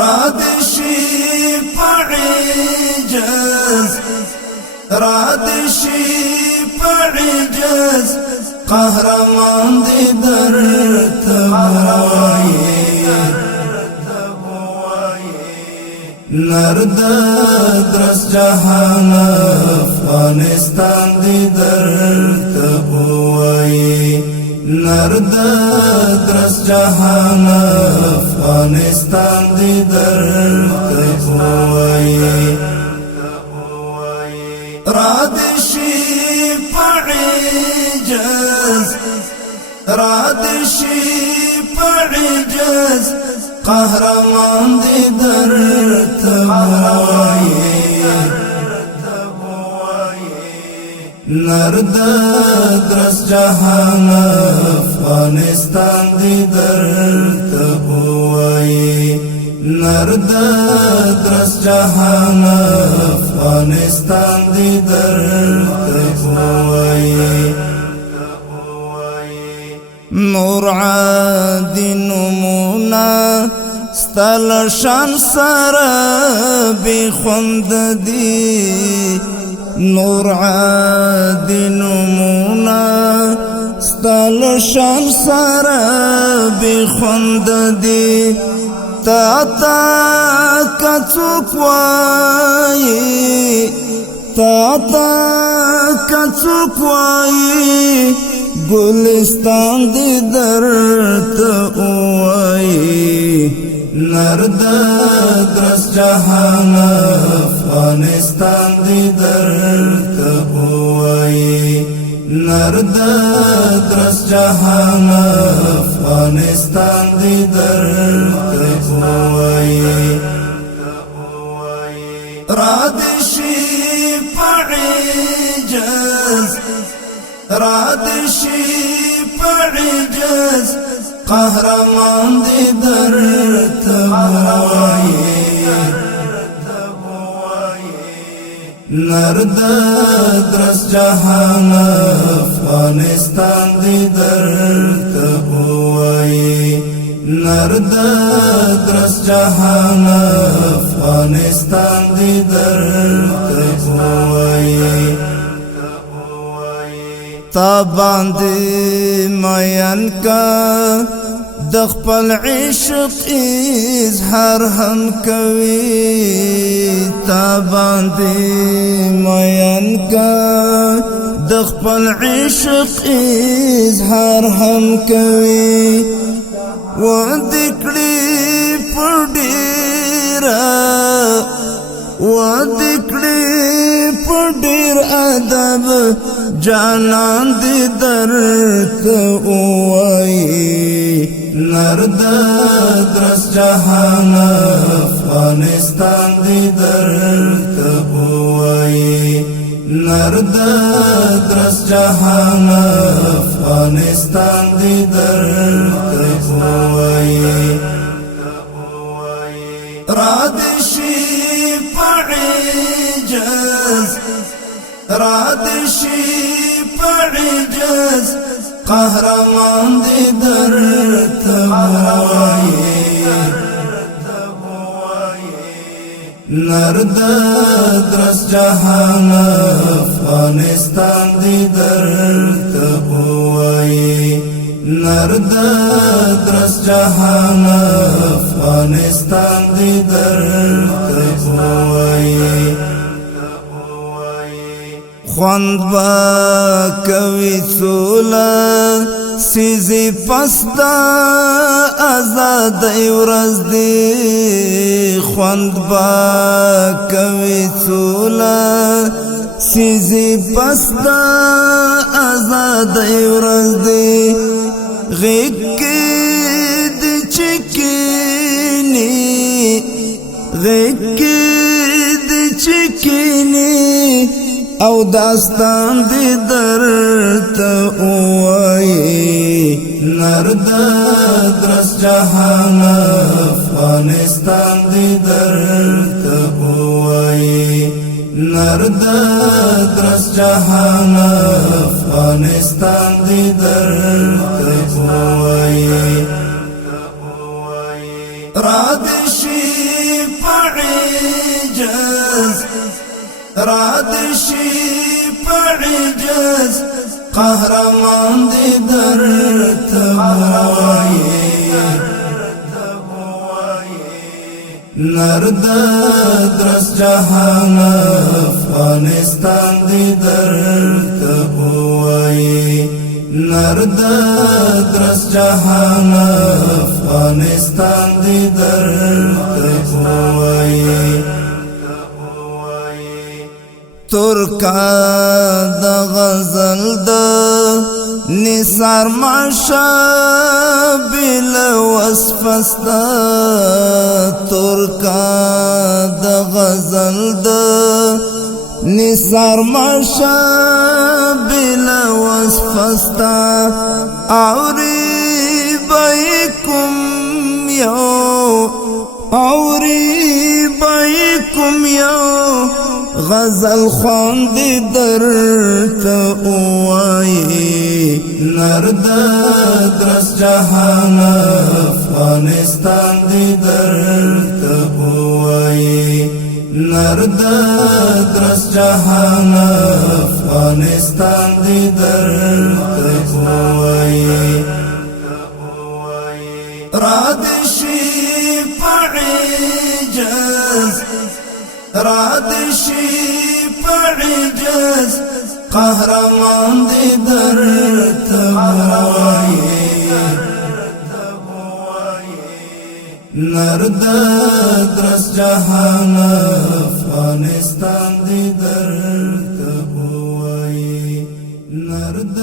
رادشي بعجز رادشي بعجز قهرمان دي درت نرد درس جهان افغانستان دي درت نرد درس جهان افغانستان دي درت رادشي بعجز رادشي بعجز قهرمان دي درت نرد درس جهان افغانستان دي درت نرد درس جهان افغانستان دي درت نور عادي نمونا ستل شان سر بخند دي نور عادي نمونا ستل شان سر بخند دي تا کڅوک وای تا کڅوک وای گلستان دی درت وای نرد درس جهان افغانستان دی درت وای نرد درس جهان افغانستان دی درت وای رادشي بعجز رادشي بعجز قهرمان دي درت نرد درس جهان افغانستان دي درت نرد درس جهان افغانستان دي درت تا باندې مین کا د خپل عشق اظهار هم کوي تا باندې مین کا د خپل عشق اظهار هم کوي و دکړي پډیرا و دکړي پډیر ادب جانان دی درت وای نرد درس جهان افغانستان دی درت وای نرد درس جهان افغانستان دی درت وای رادشي بعجز رادشي بعجز قهرمان دي درت نرد درس جهان افغانستان دي درت نرد درس جهان افغانستان دي درت خوند با کوي څولا سيزي پستا آزادۍ ورځ دی خوند با کوي څولا سيزي پستا آزادۍ ورځ دی غېږ کې د چکینی غېږ کې د چکینی او داستان دی درت وای نرد درس جهان افغانستان دی درت وای نرد درس جهان افغانستان دی درت وای رادشي قهرمان دی درته وایي نرد درس جهان افغانستان دی درته وایي نرد درس جهان افغانستان دی درته وایي ترکا د غزل د نثار ماشا بل وصفستا ترکا د غزل د نثار ماشا بل وصفستا اوری بیکم یو اوری بیکم یو غزل خواند درته وایي نرد درس جهان افغانستان دی درته وایي نرد درس جهان افغانستان دی درته وایي رادشي پعجز رادشي پعجز قهرمان دی درته وایي نرد درس جهان افغانستان دی درته وایي نرد